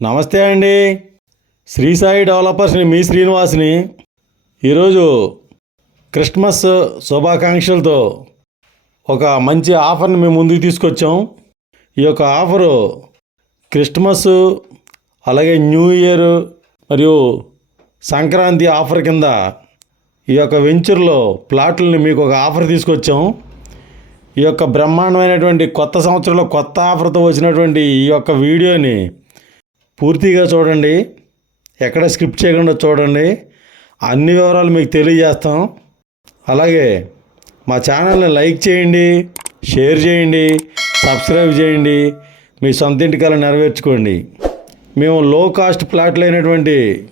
నమస్తే అండి. శ్రీ సాయి డెవలపర్స్ని మీ శ్రీనివాస్ని ఈరోజు క్రిస్మస్ శుభాకాంక్షలతో ఒక మంచి ఆఫర్ని మేము ముందుకు తీసుకొచ్చాం. ఈ యొక్క ఆఫరు క్రిస్మస్ అలాగే న్యూ ఇయర్ మరియు సంక్రాంతి ఆఫర్ కింద ఈ యొక్క వెంచర్లో ప్లాట్లని మీకు ఒక ఆఫర్ తీసుకొచ్చాం. ఈ యొక్క బ్రహ్మాండమైనటువంటి కొత్త సంవత్సరంలో కొత్త ఆఫర్తో వచ్చినటువంటి ఈ యొక్క వీడియోని పూర్తిగా చూడండి. ఎక్కడ స్క్రిప్ట్ చేయకుండా చూడండి. అన్ని వివరాలు మీకు తెలియజేస్తాం. అలాగే మా ఛానల్ని లైక్ చేయండి షేర్ చేయండి సబ్స్క్రైబ్ చేయండి. మీ సొంత ఇంటికల నెరవేర్చుకోండి. మేము లో కాస్ట్ ప్లాట్లు అయినటువంటి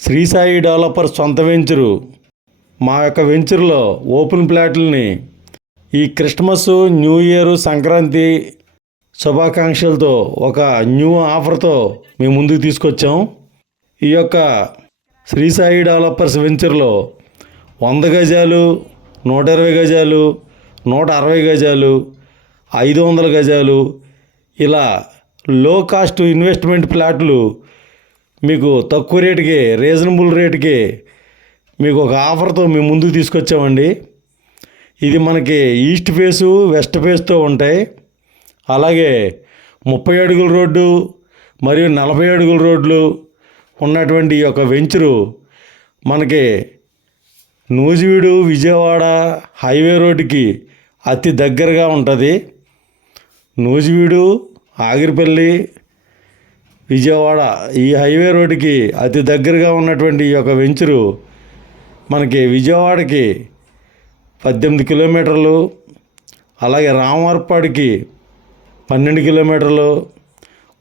శ్రీ సాయి డెవలపర్ సొంత వెంచరు. మా యొక్క వెంచర్లో ఓపెన్ ప్లాట్లని ఈ క్రిస్మస్ న్యూ ఇయర్ సంక్రాంతి శుభాకాంక్షలతో ఒక న్యూ ఆఫర్తో మేము ముందుకు తీసుకొచ్చాం. ఈ యొక్క శ్రీ సాయి డెవలపర్స్ వెంచర్లో వంద గజాలు నూట ఇరవై గజాలు నూట అరవై గజాలు ఐదు వందల గజాలు ఇలా లో కాస్ట్ ఇన్వెస్ట్మెంట్ ప్లాట్లు మీకు తక్కువ రేటుకే రీజనబుల్ రేటుకే మీకు ఒక ఆఫర్తో మేము ముందుకు తీసుకొచ్చామండి. ఇది మనకి ఈస్ట్ ఫేసు వెస్ట్ ఫేస్తో ఉంటాయి. అలాగే ముప్పై అడుగుల రోడ్డు మరియు నలభై అడుగుల రోడ్లు ఉన్నటువంటి ఈ యొక్క వెంచరు మనకి నూజివీడు విజయవాడ హైవే రోడ్డుకి అతి దగ్గరగా ఉంటుంది. నూజివీడు ఆగిరిపల్లి విజయవాడ ఈ హైవే రోడ్డుకి అతి దగ్గరగా ఉన్నటువంటి ఈ యొక్క వెంచరు మనకి విజయవాడకి పద్దెనిమిది కిలోమీటర్లు అలాగే రామవరపాడికి పన్నెండు కిలోమీటర్లు.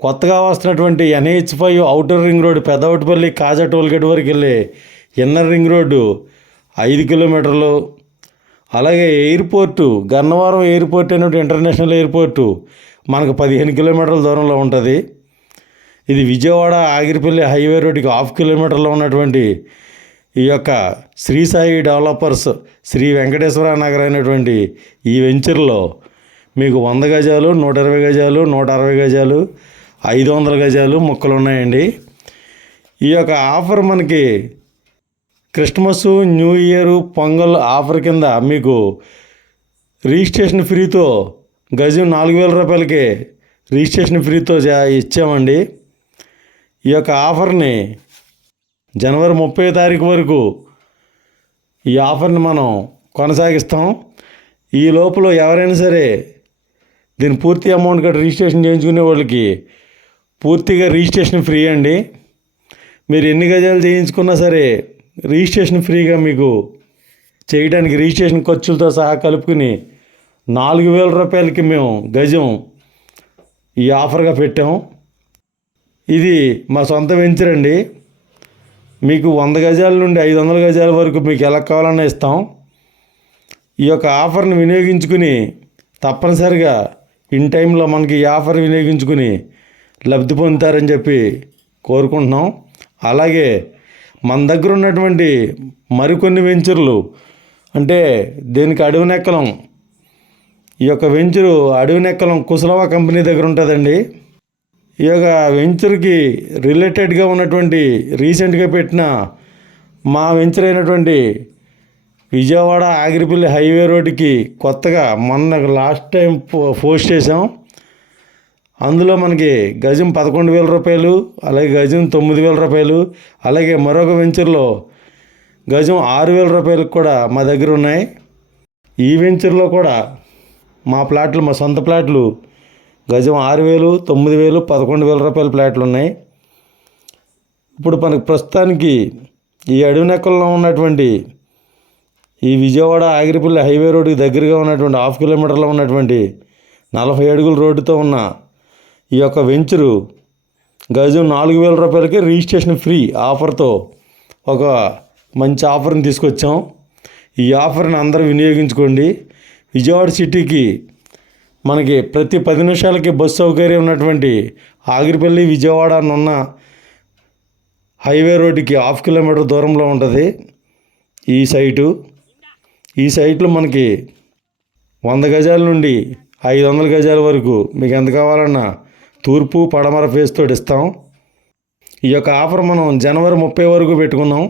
కొత్తగా వస్తున్నటువంటి NH five outer ring road Pedavatipalli Kaza toll gate వరకు వెళ్ళే ఇన్నర్ రింగ్ రోడ్డు ఐదు కిలోమీటర్లు. అలాగే ఎయిర్పోర్టు గన్నవరం ఎయిర్పోర్ట్ అనేటువంటి ఇంటర్నేషనల్ ఎయిర్పోర్టు మనకు పదిహేను కిలోమీటర్ల దూరంలో ఉంటుంది. ఇది విజయవాడ ఆగిరిపల్లి హైవే రోడ్డుకి హాఫ్ కిలోమీటర్లో ఉన్నటువంటి ఈ యొక్క శ్రీ సాయి డెవలపర్స్ శ్రీ వెంకటేశ్వర నగర్ అనేటువంటి ఈ వెంచర్లో మీకు వంద గజాలు నూట ఇరవై గజాలు నూట అరవై గజాలు ఐదు వందల గజాలు మొక్కలు ఉన్నాయండి. ఈ యొక్క ఆఫర్ మనకి Christmas new year Pongal offer కింద మీకు రిజిస్ట్రేషన్ ఫ్రీతో గజం నాలుగు వేల రూపాయలకి రిజిస్ట్రేషన్ ఫ్రీతో ఇచ్చామండి. ఈ యొక్క ఆఫర్ని జనవరి ముప్పై తారీఖు వరకు ఈ ఆఫర్ని మనం కొనసాగిస్తాం. ఈ లోపల ఎవరైనా సరే దీని పూర్తి అమౌంట్ కట్టి రిజిస్ట్రేషన్ చేయించుకునే వాళ్ళకి పూర్తిగా రిజిస్ట్రేషన్ ఫ్రీ అండి. మీరు ఎన్ని గజాలు చేయించుకున్నా సరే రిజిస్ట్రేషన్ ఫ్రీగా మీకు చేయడానికి రిజిస్ట్రేషన్ ఖర్చులతో సహా కలుపుకుని నాలుగు వేల రూపాయలకి మేము గజం ఈ ఆఫర్గా పెట్టాం. ఇది మా సొంత వెంచర్ అండి. మీకు వంద గజాల నుండి ఐదు వందల గజాల వరకు మీకు ఎలా కావాలన్నా ఇస్తాం. ఈ యొక్క ఆఫర్ని వినియోగించుకుని తప్పనిసరిగా ఇన్ టైంలో మనకి ఆఫర్ వినియోగించుకుని లబ్ధి పొందుతారని చెప్పి కోరుకుంటున్నాం. అలాగే మన దగ్గర ఉన్నటువంటి మరికొన్ని వెంచర్లు అంటే దీనికి అడవి నెక్కలం ఈ యొక్క వెంచరు అడవి నెక్కలం కుసలవా కంపెనీ దగ్గర ఉంటుందండి. ఈ యొక్క వెంచర్కి రిలేటెడ్గా ఉన్నటువంటి రీసెంట్గా పెట్టిన మా వెంచర్ అయినటువంటి విజయవాడ ఆగిరిపల్లి హైవే రోడ్డుకి కొత్తగా మొన్న లాస్ట్ టైం పో- పోస్ట్ చేసాం అందులో మనకి గజం పదకొండు వేల రూపాయలు అలాగే గజం తొమ్మిది వేల రూపాయలు అలాగే మరొక వెంచర్లో గజం ఆరు వేల రూపాయలకు కూడా మా దగ్గర ఉన్నాయి. ఈ వెంచర్లో కూడా మా ప్లాట్లు మా సొంత ప్లాట్లు గజం ఆరు వేలు తొమ్మిది వేలు పదకొండు వేల రూపాయల ప్లాట్లు ఉన్నాయి. ఇప్పుడు మనకు ప్రస్తుతానికి ఈ అడవి నెక్కల్లో ఉన్నటువంటి ఈ విజయవాడ ఆగిరిపల్లి హైవే రోడ్డుకి దగ్గరగా ఉన్నటువంటి హాఫ్ కిలోమీటర్లో ఉన్నటువంటి నలభై అడుగుల రోడ్డుతో ఉన్న ఈ యొక్క వెంచరు గజం నాలుగు వేల రూపాయలకి రిజిస్ట్రేషన్ ఫ్రీ ఆఫర్తో ఒక మంచి ఆఫర్ని తీసుకొచ్చాం. ఈ ఆఫర్ని అందరూ వినియోగించుకోండి. విజయవాడ సిటీకి మనకి ప్రతి పది నిమిషాలకి బస్సు సౌకర్యం ఉన్నటువంటి ఆగిరిపల్లి విజయవాడ ఉన్న హైవే రోడ్డుకి హాఫ్ కిలోమీటర్ దూరంలో ఉంటుంది ఈ సైటు. ఈ సైట్లో మనకి వంద గజాల నుండి ఐదు వందల గజాల వరకు మీకు ఎంత కావాలన్నా తూర్పు పడమర ఫేస్ తోటి ఇస్తాం. ఈ యొక్క ఆఫర్ మనం జనవరి ముప్పై వరకు పెట్టుకున్నాం.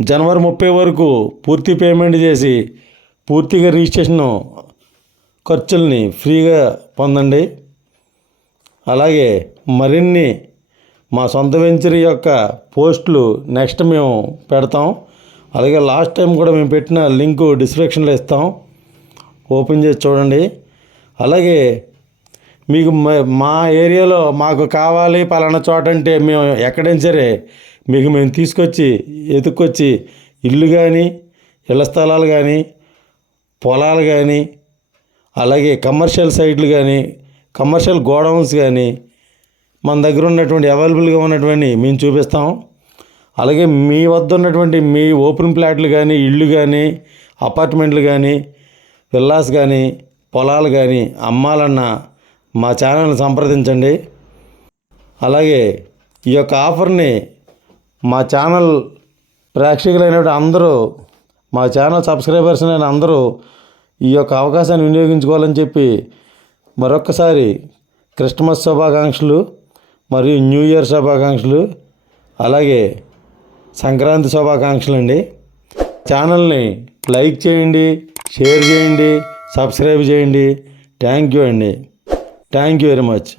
జనవరి ముప్పై వరకు పూర్తి పేమెంట్ చేసి పూర్తిగా రిజిస్ట్రేషన్ ఖర్చుల్ని ఫ్రీగా పొందండి. అలాగే మరిన్ని మా సొంత వెంచర్ యొక్క పోస్టులు నెక్స్ట్ మేము పెడతాం. అలాగే లాస్ట్ టైం కూడా మేము పెట్టిన లింకు డిస్క్రిప్షన్లో ఇస్తాం. ఓపెన్ చేసి చూడండి. అలాగే మీకు మా ఏరియాలో మాకు కావాలి పలానా చోట అంటే మేము ఎక్కడైనా సరే మీకు మేము తీసుకొచ్చి ఎత్తుక్కొచ్చి ఇల్లు కానీ ఇళ్ళ స్థలాలు కానీ పొలాలు కానీ అలాగే కమర్షియల్ సైట్లు కానీ కమర్షియల్ గోడౌన్స్ కానీ మన దగ్గర ఉన్నటువంటి అవైలబుల్గా ఉన్నటువంటి మేము చూపిస్తాం. అలాగే మీ వద్ద ఉన్నటువంటి మీ ఓపెన్ ప్లాట్లు కానీ ఇళ్ళు కానీ అపార్ట్మెంట్లు కానీ విల్లాస్ కానీ పొలాలు కానీ అమ్మాలన్నా మా ఛానల్ని సంప్రదించండి. అలాగే ఈ యొక్క ఆఫర్ని మా ఛానల్ ప్రేక్షకులైనటువంటి అందరూ మా ఛానల్ సబ్స్క్రైబర్స్ అయిన అందరూ ఈ యొక్క అవకాశాన్ని వినియోగించుకోవాలని చెప్పి మరొక్కసారి క్రిస్మస్ శుభాకాంక్షలు మరియు న్యూ ఇయర్ శుభాకాంక్షలు. అలాగే సంక్రాంతి శుభాకాంక్షలు అండి ఛానల్ని లైక్ చేయండి షేర్ చేయండి సబ్స్క్రైబ్ చేయండి. థ్యాంక్ యూ అండి. Thank you very much.